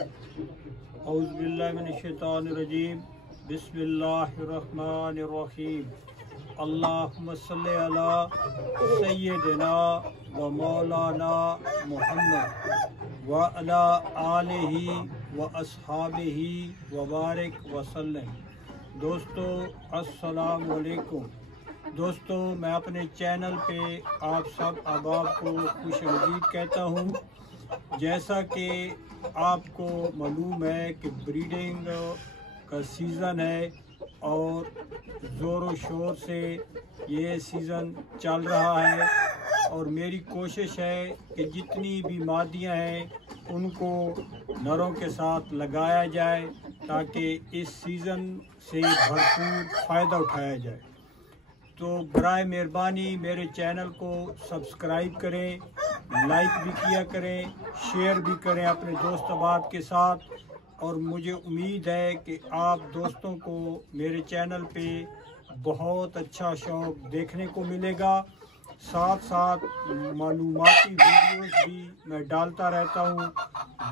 औज़ुबिल्लाहिमिनश्शैतानिर्रजीम बिस्मिल्लाहिर्रहमानिर्रहीम अल्लाहुम्मा सल्लि अला सय्यिदिना व मौलाना मुहम्मद व अला आलिहि व अस्हाबिहि व बारिक वसल्लम। दोस्तों अस्सलामु अलैकुम। दोस्तों, मैं अपने चैनल पे आप सब अहबाब को खुशामदीद कहता हूँ। जैसा कि आपको मालूम है कि ब्रीडिंग का सीज़न है और ज़ोरों शोर से ये सीज़न चल रहा है और मेरी कोशिश है कि जितनी भी मादियाँ हैं उनको नरों के साथ लगाया जाए ताकि इस सीज़न से भरपूर फ़ायदा उठाया जाए। तो बराए मेहरबानी मेरे चैनल को सब्सक्राइब करें, लाइक भी किया करें, शेयर भी करें अपने दोस्त अहबाब के साथ। और मुझे उम्मीद है कि आप दोस्तों को मेरे चैनल पे बहुत अच्छा शौक देखने को मिलेगा। साथ साथ मालूमाती वीडियोस भी मैं डालता रहता हूँ,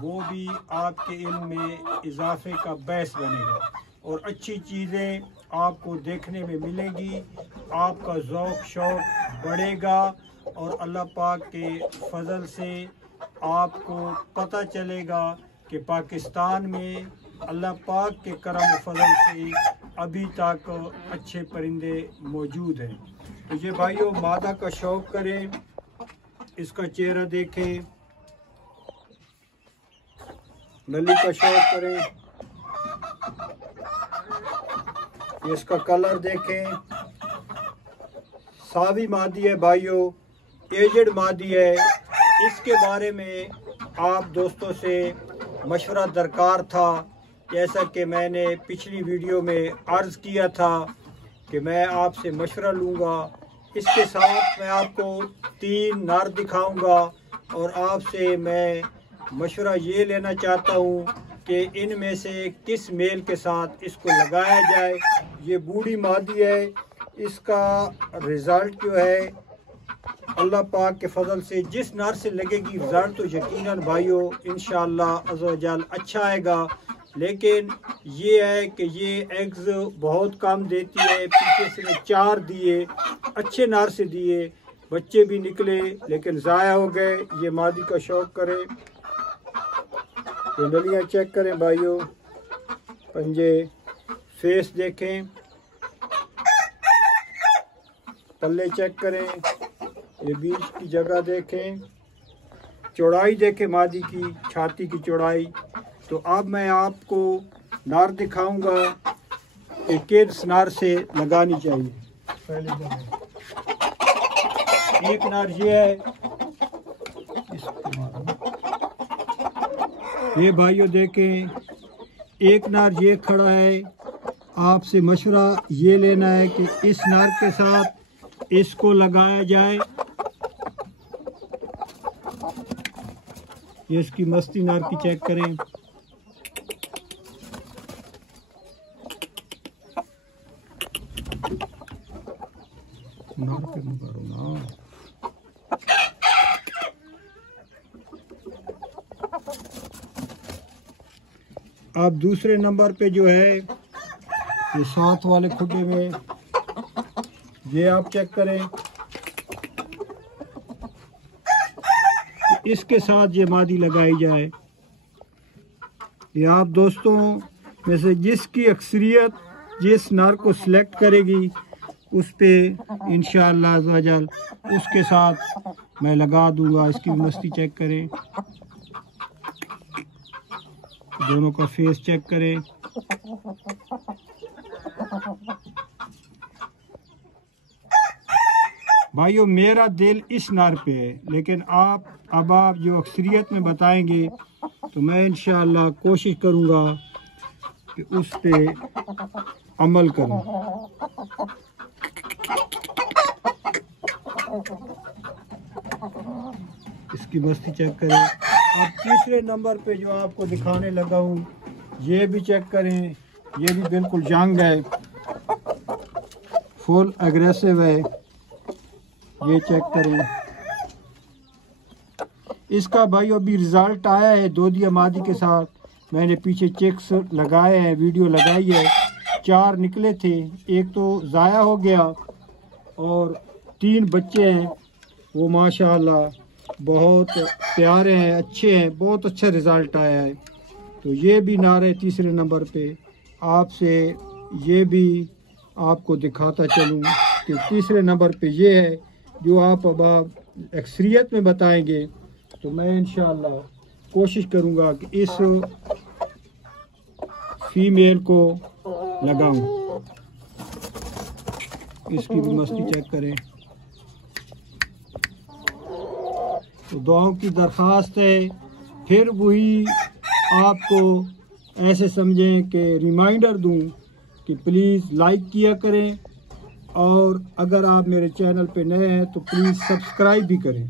वो भी आपके इल्म में इजाफे का बायस बनेगा और अच्छी चीज़ें आपको देखने में मिलेंगी। आपका ज़ौक़ शौक़ बढ़ेगा और अल्लाह पाक के फजल से आपको पता चलेगा कि पाकिस्तान में अल्लाह पाक के करम फजल से अभी तक अच्छे परिंदे मौजूद हैं। तो ये भाइयों, मादा का शौक़ करें, इसका चेहरा देखें, नली का शौक़ करें, इसका कलर देखें। सावी मादी है भाइयों, एजेड मादी है। इसके बारे में आप दोस्तों से मशवरा दरकार था। जैसा कि मैंने पिछली वीडियो में अर्ज़ किया था कि मैं आपसे मशवरा लूँगा। इसके साथ मैं आपको 3 नर दिखाऊंगा और आपसे मैं मशवरा ये लेना चाहता हूँ कि इनमें से किस मेल के साथ इसको लगाया जाए। ये बूढ़ी मादी है, इसका रिज़ल्ट जो है अल्लाह पाक के फजल से जिस नर से लगेगी रिज़ल्ट तो यकीनन भाइयों इंशाअल्लाह अज़्ज़ व जल अच्छा आएगा। लेकिन ये है कि ये एग्स बहुत कम देती है। पीछे से 4 दिए, अच्छे नर से दिए, बच्चे भी निकले लेकिन ज़ाया हो गए। ये मादी का शौक़ करें, नलियाँ चेक करें भाइयों, पंजे, फेस देखें, पल्ले चेक करें, ये बीच की जगह देखें, चौड़ाई देखें मादी की, छाती की चौड़ाई। तो अब मैं आपको नार दिखाऊंगा कि किस नार से लगानी चाहिए। पहले एक नार ये है, ये भाइयों देखें, एक नार ये खड़ा है। आपसे मशवरा ये लेना है कि इस नार के साथ इसको लगाया जाए। ये इसकी मस्ती नार की चेक करें, नार पे करो ना। अब दूसरे नंबर पे जो है ये साथ वाले खुडे में, ये आप चेक करें, इसके साथ ये मादी लगाई जाए। ये आप दोस्तों में से जिसकी अक्सरियत जिस नर को सिलेक्ट करेगी उस पे इंशाअल्लाह अज़्ज़ व जल उसके साथ मैं लगा दूंगा। इसकी मस्ती चेक करें, दोनों का फेस चेक करें। भाइयों, मेरा दिल इस नार पे है, लेकिन आप जो अक्सरियत में बताएंगे तो मैं इंशाअल्लाह कोशिश करूंगा कि उस पे अमल करूं। इसकी मस्ती चेक करें। अब तीसरे नंबर पे जो आपको दिखाने लगा हूँ, ये भी चेक करें, ये भी बिल्कुल यंग है, फुल एग्रेसिव है। ये चेक करें, इसका भाई अभी रिजल्ट आया है 2 दिया मादी के साथ। मैंने पीछे चेक्स लगाए हैं, वीडियो लगाई है। 4 निकले थे, एक तो ज़ाया हो गया और 3 बच्चे हैं वो माशाल्लाह बहुत प्यारे हैं, अच्छे हैं, बहुत अच्छा रिज़ल्ट आया है। तो ये भी नारे तीसरे नंबर पे आपसे ये भी आपको दिखाता चलूँ कि तीसरे नंबर पे ये है जो आप अब अक्सरियत में बताएंगे। तो मैं इंशाअल्लाह कोशिश करूँगा कि इस फीमेल को लगाऊं। इसकी भी मस्ती चेक करें। तो दुआओं की दरख्वास्त है, फिर वही आपको ऐसे समझें कि रिमाइंडर दूं कि प्लीज़ लाइक किया करें, और अगर आप मेरे चैनल पे नए हैं तो प्लीज़ सब्सक्राइब भी करें।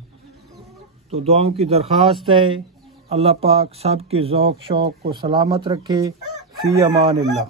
तो दुआओं की दरख्वास्त है। अल्लाह पाक सब के ज़ौक़ शौक़ को सलामत रखे। फ़ी अमान अल्लाह।